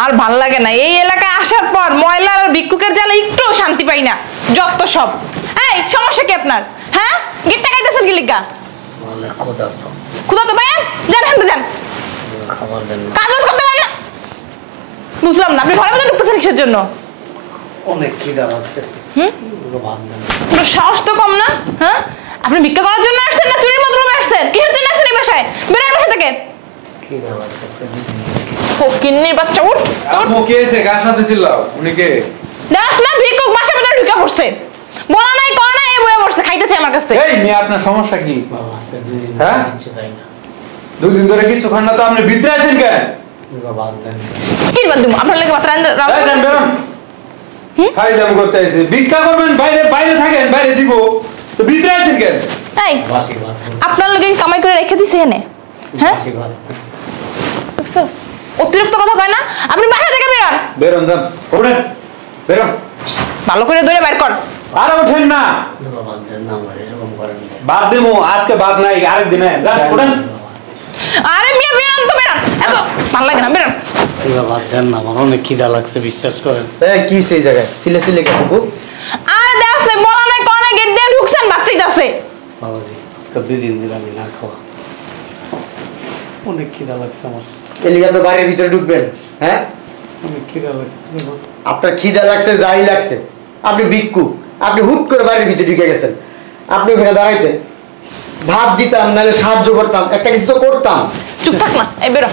আর ভাল লাগে না এই এলাকায় আসার পর ময়লা আর ভিক্ষুকের জ্বালা একটু শান্তি পাই না যত সব। এই সমস্যা কি আপনার? হ্যাঁ গেট টাকাইতেছেন কি লিগা? ক্ষুধা তো পাইন, যান হাঁটতে যান, কাজ বাজ করতে পারেন না। বুঝলাম না আপনি ঘরের মধ্যে ঢুকতেছেন কিসের জন্য? অনেক খিদা লাগছে। সাহস তো কম না। হ্যাঁ আপনি ভিক্ষা করার জন্য আসছেন না চুরির মতলবে আসছেন? কিসের জন্য আসছেন এই বাসায়? বেরোন বাসা থেকে। ফকিন্নির বাচ্চা উঠ। আপু কে এসে কার সাথে ছিল? উনি কে? দাস না ভিক্ষুক বাসার ভিতরে ঢুকে পড়ছে। বলা নাই কয় না এই বয়ে পড়ছে খাইতেছে আমার কাছে। এই মেয়ে আপনার সমস্যা কি? হ্যাঁ দুই দিন ধরে কিছু খান না তো আপনি ভিতরে আছেন কেন? কি বাদ দিমু আপনার লাগি মাত্র বেরোন। খাই দাম করতে আইছে ভিক্ষা করবেন বাইরে বাইরে থাকেন বাইরে দিব তো ভিতরে আছেন কেন? এই আপনার লাগি কামাই করে রেখে দিছে এনে। হ্যাঁ অতিরিক্ত কথা কয় না। আপনি বাসা থেকে বেরোন। বেরোন যান ওঠেন বেরোন। ভালো করে ধরে বের কর। আর ওঠেন না। বাদ দিমু আজকে বাদ নাই আরেকদিন যান ওঠেন। আরে মিয়া বেরোন তো বেরোন। এত ভালো লাগে না বেরোন। বাদ দেন না আমার অনেক খিদা লাগছে বিশ্বাস করেন। কি সেই জায়গায় সিলে সিলে কেন? আরে দেখ নাই বলা নাই কোন গেট দিয়ে ঢুকছেন বাচ্চাই যাচ্ছে। বাবাজি আজকে 2 দিন ধরে আমি না খাওয়া, অনেক খিদা লাগছে আমার। এলিগে আপনি বাড়ির ভিতরে ঢুকবেন? হ্যাঁ অনেক খিদা লাগছে। আপনার খিদা লাগছে যাই লাগছে, আপনি ভিক্ষু, আপনি হুট করে বাড়ির ভিতরে ঢুকে গেছেন। আপনি ওখানে দাঁড়াইতে ভাত দিতাম নাহলে সাহায্য করতাম, একটা কিছু তো করতাম। চুপ থাক না এই বেরো।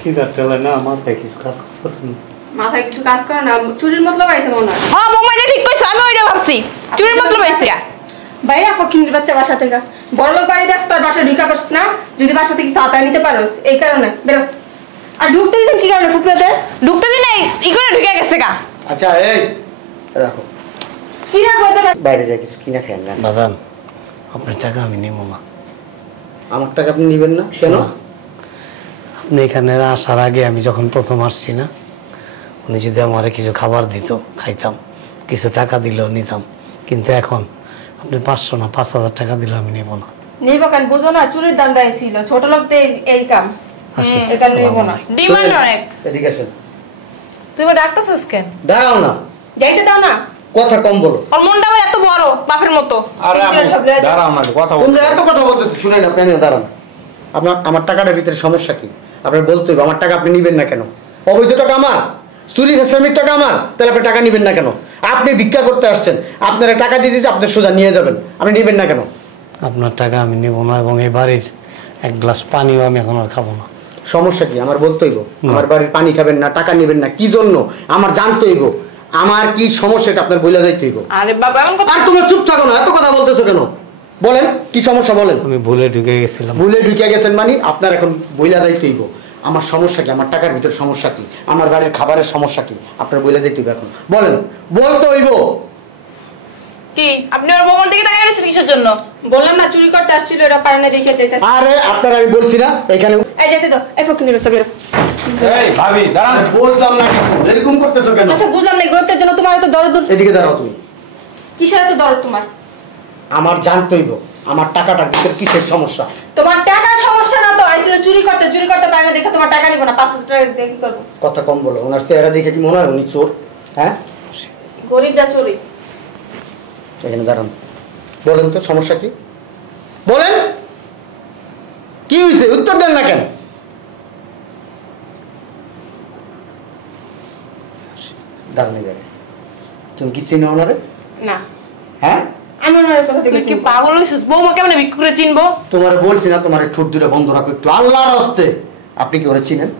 খিদা টেলে না মাথায় কিছু কাজ করতেছে না। মাথায় কিছু কাজ করে না, চুরির মতলব আইছে মনে হয়। হ্যাঁ বৌমা এটা ঠিক কইছো, আমি ওইটা ভাবছি চুরির মতলব আইছে। ভাইয়া ফকিন্নির বাচ্চা বাসা থেকে বড়লোক বাড়ি যাস তোর বাসা ঢুকা করছ না, যদি বাসা থেকে সাথে নিতে পারোস এই কারণে বেরো। আর ঢুকতে দিছেন কি কারণে? ফুটপাতে ঢুকতে দিন নাই ই করে ঢুকে গেছে গা। আচ্ছা এই রাখো, কি রাখবো বাইরে যাই কিছু কিনা খেয়েন না। বাজান আপনার টাকা আমি নেব না। আমার টাকা আপনি নেবেন না কেন? আপনি এখানে আসার আগে আমি যখন প্রথম আসছি না, উনি যদি আমারে কিছু খাবার দিত খাইতাম, কিছু টাকা দিলেও নিতাম, কিন্তু এখন আপনি 500 না 5000 টাকা দিলেও আমি নেব না। নেব কেন? বুঝো না চুরির দান্দায় ছিল, ছোট লোকদের এই কাম। এটা নেব না। ডিমান্ড অনেক। এদিকে আসেন। তুই বা ডাক্তারছস কেন? দাঁড়াও না, যাইতে দাও না। কথা কম বলো। ওর মনটা আবার এত বড় বাপের মতো। আরে আমি দাঁড়াও না কথা বল। তোমরা এত কথা বলতেছো শুনেন, আপনি দাঁড়ান। আপনার আমার টাকাটার ভিতরে সমস্যা কি? আপনার বলতে হবে আমার টাকা আপনি নেবেন না কেন? অবৈধ টাকা আমার, চুরি শ্রমিক টাকা আমার, তাহলে আপনি টাকা নেবেন না কেন? আপনি ভিক্ষা করতে আসছেন, আপনারা টাকা দিয়ে দিয়েছে, আপনি সোজা নিয়ে যাবেন, আপনি নেবেন না কেন? আপনার টাকা আমি নেব না, এবং এই বাড়ির এক গ্লাস পানিও আমি এখন আর খাবো না। সমস্যা কি? আমার বলতে হইব আমার বাড়ির পানি খাবেন না, টাকা নেবেন না, কি জন্য আমার জানতে হইব। আমার কি সমস্যাটা আপনার বইলা যাইতে হইব। আরে বাবা এমন কথা। আর তোমরা চুপ থাকো না, এত কথা বলতেছো কেন? বলেন কি সমস্যা বলেন। আমি ভুলে ঢুকে গেছিলাম। ভুলে ঢুকে গেছেন মানে আপনার এখন বইলা যাইতে হইব। আমার সমস্যা কি? আমার টাকার ভিতরে সমস্যা কি? আমার বাড়ির খাবারের সমস্যা কি? আপনার বইলা যাইতে হইব। এখন বলেন, বলতে হইব। কি আপনি ওর বৌমার দিকে তাকাই রইছেন কিসের জন্য? বললাম না চুরি করতে আসছিল, এটা পারে দেখে যাইতাছে। আরে আপনার আমি বলছি না এখানে। এই যেতে দাও, এই ফকিন্নির বাচ্চা বেরো। এই ভাবি দাঁড়ান। বলতাম না কিছু, এরকম করতেছো কেন? আচ্ছা বুঝলাম না, গরিবটার জন্য তোমার এত দরদ। এদিকে দাঁড়াও তুমি। কিসের এত দরদ তোমার? আমার জানতে হইব আমার টাকাটার ভিতরে কিসের সমস্যা। তোমার টাকার সমস্যা না তো, আইছিল চুরি করতে পারে না দেখে তোমার টাকা নিব না। 5000 টাকা দিয়ে কি করবো? কথা কম বলো। ওনার চেহারা দেখে কি মনে হয় উনি চোর? হ্যাঁ গরিবটা চুরি। এখানে দাঁড়ান, বলেন তো সমস্যা কি? বলেন কি হয়েছে? উত্তর দেন না কেন? দাঁড়ান যাবে। তুমি কি চিনো ওনারে? না হ্যাঁ আমি ওনার কথা থেকে তুই কি পাগল হইছিস? বৌমা কেমনে ভিক্ষা করে চিনবো? তোমারে বলছি না তোমার ঠোঁট দুটো বন্ধ রাখো একটু, আল্লাহর হস্তে। আপনি কি ওরা চিনেন?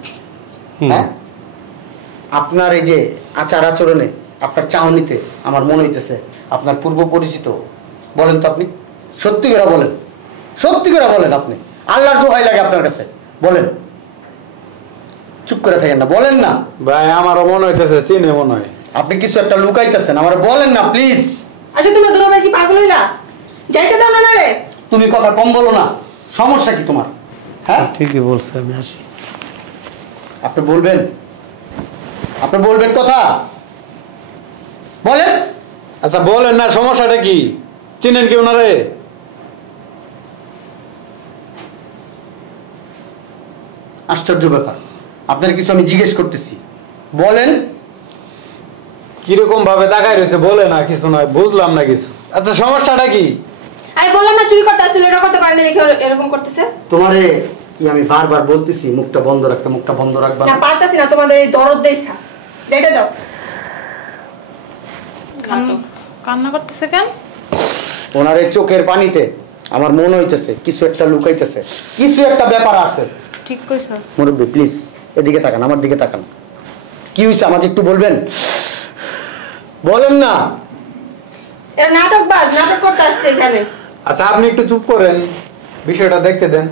হ্যাঁ আপনার এই যে আচার আচরণে, আপনার চাহনিতে আমার মনে হইতেছে আপনার পূর্ব পরিচিত। বলেন তো আপনি, সত্যি করে বলেন, সত্যি করে বলেন। আপনি আল্লাহর দোহাই লাগে আপনার কাছে, বলেন। চুপ করে থাকেন না, বলেন না। ভাই আমারও মনে হইতেছে চিনে মনে হয়। আপনি কিছু একটা লুকাইতেছেন, আমার বলেন না প্লিজ। আচ্ছা তুমি দুলাভাই কি পাগল হইলা? যাইতে দাও না রে। তুমি কথা কম বলো না, সমস্যা কি তোমার? হ্যাঁ ঠিকই বলছে, আমি আসি। আপনি বলবেন, আপনি বলবেন কথা বলেন। আচ্ছা বলেন না সমস্যাটা কি? চিনেন কি ওনারে? আশ্চর্য ব্যাপার, আপনার কিছু আমি জিজ্ঞেস করতেছি, বলেন। কিরকম ভাবে তাকায় রয়েছে বলে না, কিছু নয়, বুঝলাম না কিছু। আচ্ছা সমস্যাটা কি? আমি বললাম না চুরি করতে আসছিল, এটা করতে পারেনি দেখে এরকম করতেছে। তোমারে কি আমি বারবার বলতেছি মুখটা বন্ধ রাখতে, মুখটা বন্ধ রাখবা না পারতাছি না তোমাদের এই দরদ দেখা। যেটা দাও। কান্না করতেছে কেন? ওনার এই চোখের পানিতে আমার মনে হইতেছে কিছু একটা লুকাইতেছে, কিছু একটা ব্যাপার আছে। ঠিক কইছস। মুরব্বি প্লিজ এদিকে তাকান, আমার দিকে তাকান। কি হয়েছে আমাকে একটু বলবেন? বলেন না। এর নাটক করতে আসছে এখানে। আচ্ছা আপনি একটু চুপ করেন, বিষয়টা দেখতে দেন।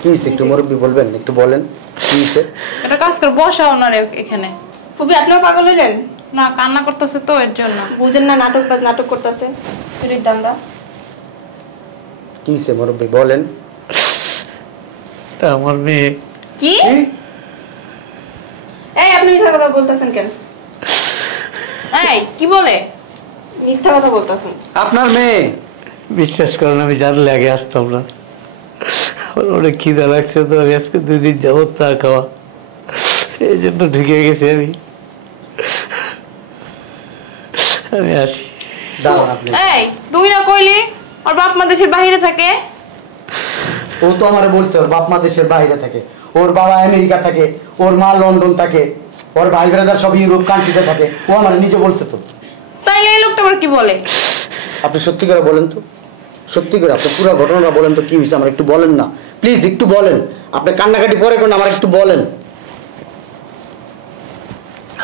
কি হয়েছে একটু মুরব্বি বলবেন, একটু বলেন কি হয়েছে? এটা কাজ করে বসাও না রে এখানে। ফুবি আপনিও পাগল হইলেন? না কান্না করতেছে তো এর জন্য। বুঝেন না নাটক করতেছে। চুরির দান্দা। কি হয়েছে মুরব্বি বলেন। আমার মেয়ে। কি? এই আপনি মিথ্যা কথা বলতেছেন কেন? এই কি বলে? মিথ্যা কথা বলতেছেন। আপনার মেয়ে? বিশ্বাস করেন আমি জানলে আগে আসতাম না। আমার অনেক খিদা লাগছে তো, আমি আজকে 2 দিন যাবত না খাওয়া, এই জন্য ঢুকে গেছি আমি। আমি আসি। দাঁড়ান আপনি। এই তুই না কইলি ওর বাপ মা দেশের বাইরে থাকে? ও তো আমারে বলছে ওর বাপ মা দেশের বাইরে থাকে, ওর বাবা আমেরিকা থাকে, ওর মা লন্ডন থাকে, ওর ভাই ব্রাদার সব ইউরোপ কান্ট্রিতে থাকে। ও আমার নিজে বলছে তো। তাইলে এই লোকটা আবার কি বলে? আপনি সত্যি করে বলেন তো, সত্যি করে আপনি পুরো ঘটনাটা বলেন তো, কি হয়েছে আমার একটু বলেন না প্লিজ, একটু বলেন। আপনি কান্নাকাটি পরে করেন, আমার একটু বলেন।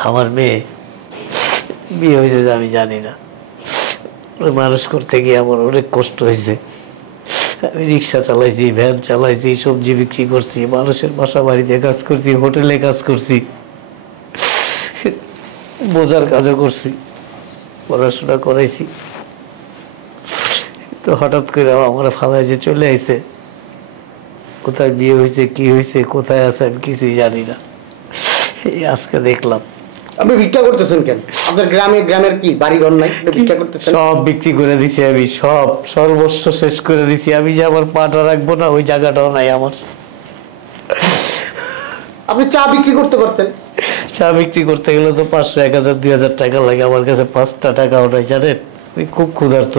আমার মেয়ে বিয়ে হয়েছে যে আমি জানি না। ওরে মানুষ করতে গিয়ে আমার অনেক কষ্ট হয়েছে। আমি রিক্সা চালাইছি, ভ্যান চালাইছি, সবজি বিক্রি করছি, মানুষের বাসা বাড়িতে কাজ করছি, হোটেলে কাজ করছি, বোঝার কাজও করছি, পড়াশোনা করাইছি। তো হঠাৎ করে আমার ফালায় যে চলে আইছে, কোথায় বিয়ে হয়েছে, কি হয়েছে, কোথায় আছে আমি কিছুই জানি না। এই আজকে দেখলাম। আপনি ভিক্ষা করতেছেন কেন? আপনার গ্রামের কি বাড়ি ঘর নাই? ভিক্ষা করতেছেন? সব বিক্রি করে দিছি আমি, সব সর্বস্ব শেষ করে দিছি। আমি যে আমার পাটা রাখবো না ওই জায়গাটাও নাই আমার। আপনি চা বিক্রি করতে পারতেন। চা বিক্রি করতে গেলে তো 500, 1000, 2000 টাকা লাগে। আমার কাছে 5টা টাকাও নাই জানেন। আমি খুব ক্ষুধার্ত।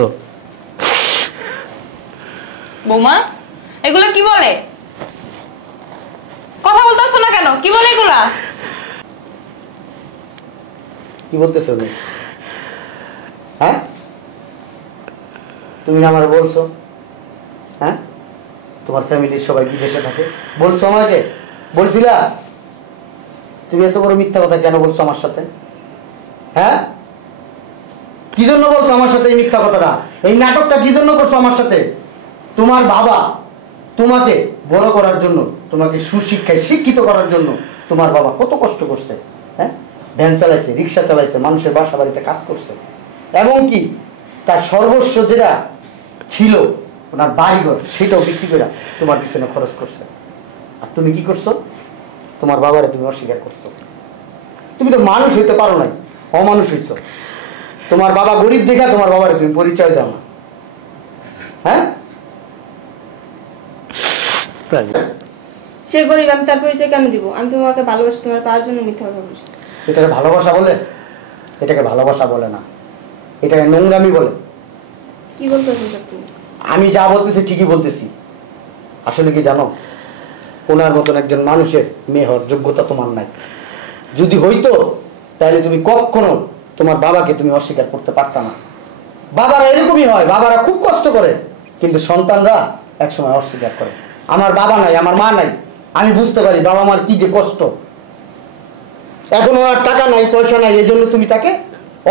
বৌমা এগুলো কি বলে? কথা বলতেছ না কেন? কি বলে এগুলা? কি বলতেছো তুমি? হ্যাঁ তুমি আমার বলছো, হ্যাঁ তোমার ফ্যামিলির সবাই বিদেশে থাকে বলছো আমাকে, বলছিলা? তুমি এত বড় মিথ্যা কথা কেন বলছো আমার সাথে? হ্যাঁ কি জন্য বলছো আমার সাথে এই মিথ্যা কথাটা? এই নাটকটা কি জন্য করছো আমার সাথে? তোমার বাবা তোমাকে বড় করার জন্য, তোমাকে সুশিক্ষায় শিক্ষিত করার জন্য তোমার বাবা কত কষ্ট করছে। হ্যাঁ ভ্যান চালাইছে, রিক্সা চালাইছে, মানুষের বাসা বাড়িতে কাজ করছে, এবং কি তার সর্বস্ব যেটা ছিল ওনার বাড়িঘর সেটাও বিক্রি করে তোমার পিছনে খরচ করছে। আর তুমি কি করছো? তোমার বাবারে তুমি অস্বীকার করছো। তুমি তো মানুষ হইতে পারো নাই, অমানুষ হইছো। তোমার বাবা গরিব দেখা তোমার বাবারে তুমি পরিচয় দাও না। হ্যাঁ সে গরিব, আমি তার পরিচয় কেন দিব? আমি তোমাকে ভালোবাসি, তোমার পাওয়ার জন্য মিথ্যা কথা বলছি। এটাকে ভালোবাসা বলে? এটাকে ভালোবাসা বলে না, এটাকে নোংরামি বলে। কি বলতেছেন তুমি? আমি যা বলতেছি ঠিকই বলতেছি। আসলে কি জানো, ওনার মতন একজন মানুষের মেয়ে হওয়ার যোগ্যতা তোমার নাই। যদি হইতো তাহলে তুমি কখনো তোমার বাবাকে তুমি অস্বীকার করতে পারতা না। বাবারা এরকমই হয়, বাবারা খুব কষ্ট করে কিন্তু সন্তানরা একসময় অস্বীকার করে। আমার বাবা নাই, আমার মা নাই, আমি বুঝতে পারি বাবা মার কি যে কষ্ট। এখন ওর টাকা নাই, পয়সা নাই, এই জন্য তুমি তাকে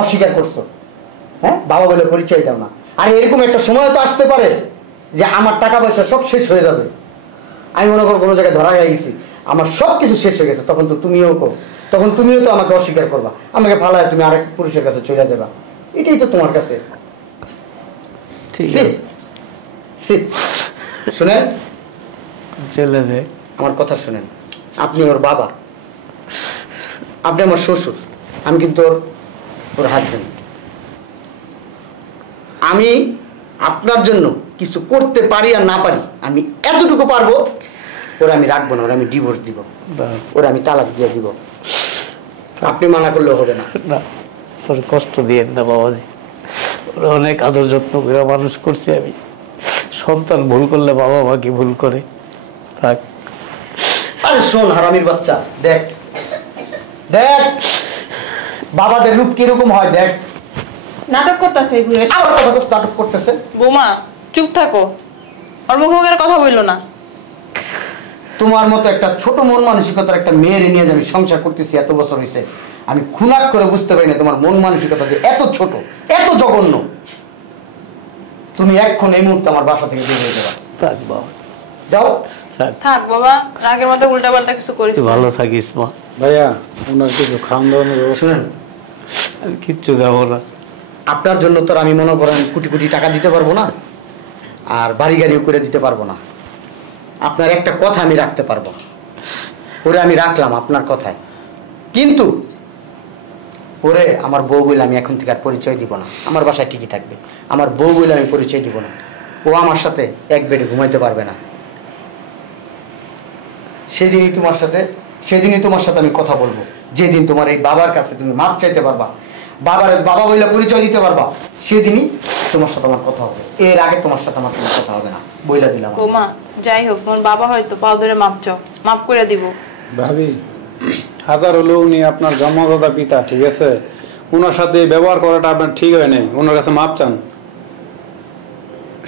অস্বীকার করছো। হ্যাঁ বাবা বলে পরিচয় দাও না। আর এরকম একটা সময় তো আসতে পারে যে আমার টাকা পয়সা সব শেষ হয়ে যাবে, আমি মনে করো কোনো জায়গায় ধরা হয়ে গেছি, আমার সব কিছু শেষ হয়ে গেছে, তখন তুমিও তো আমাকে অস্বীকার করবা, আমাকে ফালায় তুমি আরেক পুরুষের কাছে চলে যাবা। এটাই তো তোমার কাছে ঠিক আছে। শুনেন, চলে যায়। আমার কথা শুনেন। আপনি ওর বাবা, আপনি আমার শ্বশুর, আমি কিন্তু ওর হাজবেন্ড। আমি আপনার জন্য কিছু করতে পারি আর না পারি, আমি এতটুকু পারবো। ওরা আমি রাখবো না, ওরা আমি ডিভোর্স দিব, ওরা আমি তালাক দিয়ে দিব। আপনি মানা করলেও হবে না। না পরে কষ্ট দিয়েন না বাবাজি, ওরা অনেক আদর যত্ন করে মানুষ করছি আমি। সন্তান ভুল করলে বাবা মা কি ভুল করে? থাক। আরে শোন হারামির বাচ্চা, দেখ দেখ বাবাদের রূপ কিরকম হয়, দেখ। নাটক করতেছে আবার কথা বলছে, নাটক করতেছে। বৌমা চুপ থাকো, ওর মুখে মুখের কথা বললো না। তোমার মতো একটা ছোট মন মানসিকতার একটা মেয়ের নিয়ে যে আমি সংসার করতেছি এত বছর হয়েছে, আমি খুনাক করে বুঝতে পারি না তোমার মন মানসিকতা যে এত ছোট, এত জঘন্য। তুমি এক্ষণ এই মুহূর্তে আমার বাসা থেকে বের হয়ে যাবে। থাক বাবা, যাও। থাক। থাক বাবা, রাগের মধ্যে উল্টা পাল্টা কিছু করিস তুই না। ভালো থাকিস মা। ভাইয়া ওনার কিছু খাওয়ান দাওয়ানোর ব্যবস্থা। শুনেন, আমি কিচ্ছু খাবো না। আপনার জন্য তো আর আমি মনে করেন কোটি কোটি টাকা দিতে পারবো না, আর বাড়ি গাড়িও করে দিতে পারবো না। আপনার একটা কথা আমি রাখতে পারবো, ওরে আমি রাখলাম আপনার কথায়, কিন্তু ওরে আমার বউ বলে আমি এখন থেকে আর পরিচয় দিব না। আমার বাসায় ঠিকই থাকবে, আমার বউ বলে আমি পরিচয় দিব না। ও আমার সাথে এক বেডে ঘুমাইতে পারবে না। সেদিনই তোমার সাথে আমি কথা বলবো, যেদিন তোমার এই বাবার কাছে তুমি মাপ চাইতে পারবা, বাবা বইলা পরিচয় দিতে পারবা, সেদিনই তোমার সাথে আমার কথা হবে। এর আগে তোমার সাথে আমার কোনো কথা হবে না, বইলা দিলাম। বৌমা যাই হোক, তোমার বাবা হয়তো পাও ধরে মাপ চাও, মাপ করে দিব। ভাবি হাজার হলেও উনি আপনার জন্মদাতা পিতা, ঠিক আছে? ওনার সাথে ব্যবহার করাটা আপনার ঠিক হয় নাই, ওনার কাছে মাপ চান।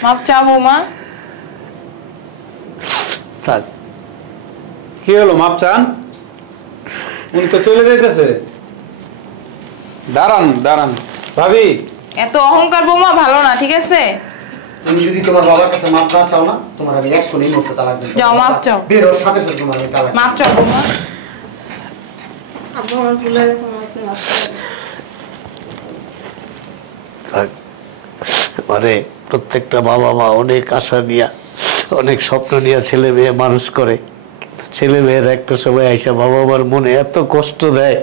মাপ চাও বৌমা। থাক। কি হলো, মাপ চান? উনি তো চলে যাইতেছে। দাঁড়ান দাঁড়ান ভাবি। এত অহংকার বৌমা ভালো না, ঠিক আছে? তুমি যদি তোমার বাবার কাছে মাপ না চাও না, তোমার আমি এক্ষুনি এই মুহূর্তে তালাক দেব। যাও, মাপ চাও। বের হওয়ার সাথে সাথে তোমার আমি তালাক দেব। মাপ চাও বৌমা। আব্বু আমার ভুল হয়ে গেছে, আমার একটু মাফ করে দাও। থাক। মানে প্রত্যেকটা বাবা মা অনেক আশা নিয়ে, অনেক স্বপ্ন নিয়ে ছেলে মেয়ে মানুষ করে, কিন্তু ছেলে মেয়ের একটা সময় আইসা বাবা মার মনে এত কষ্ট দেয়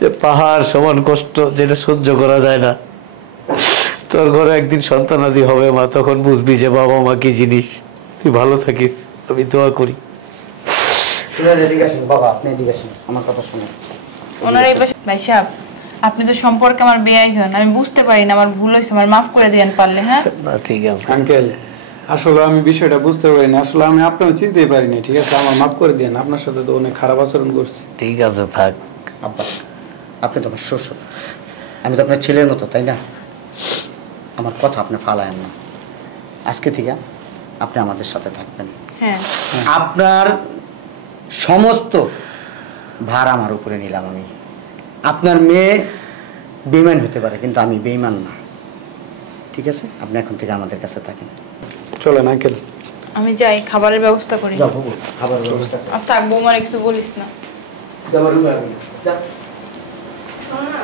যে পাহাড় সমান কষ্ট, যেটা সহ্য করা যায় না। তোর ঘরে একদিন সন্তানাদি হবে মা, তখন বুঝবি যে বাবা মা কি জিনিস। তুই ভালো থাকিস, আমি দোয়া করি। শুনেন, এদিকে আসুন বাবা, আপনি এদিকে আসুন, আমার কথা শুনুন। ওনার এই পাশে ভাই সাহেব, আপনি তো সম্পর্কে আমার বেয়াই হন, আমি বুঝতে পারি না, আমার ভুল হয়েছে, আমার মাফ করে দিয়েন পারলে। হ্যাঁ না ঠিক আছে। আঙ্কেল আসলে আমি বিষয়টা বুঝতে পারি না, আসলে আমি আপনাকে চিনতেই পারি না, ঠিক আছে? আমার মাফ করে দেন, আপনার সাথে তো অনেক খারাপ আচরণ করছি। ঠিক আছে থাক। আব্বা, আপনি তো আমার শ্বশুর, আমি তো আপনার ছেলের মতো, তাই না? আমার কথা আপনি ফালায়েন না। আজকে থেকে আপনি আমাদের সাথে থাকবেন। হ্যাঁ আপনার সমস্ত ভার আমার উপরে নিলাম আমি। আপনার মেয়ে বেঈমান হতে পারে, কিন্তু আমি বেঈমান না, ঠিক আছে? আপনি এখন থেকে আমাদের কাছে থাকেন। চলেন আঙ্কেল। আমি যাই, খাবারের ব্যবস্থা করি। যাও বাবু, খাবারের ব্যবস্থা করো। আর থাক বৌমার কিছু বলিস না। যাবার রুমে আসবেন। যা। শোনো না,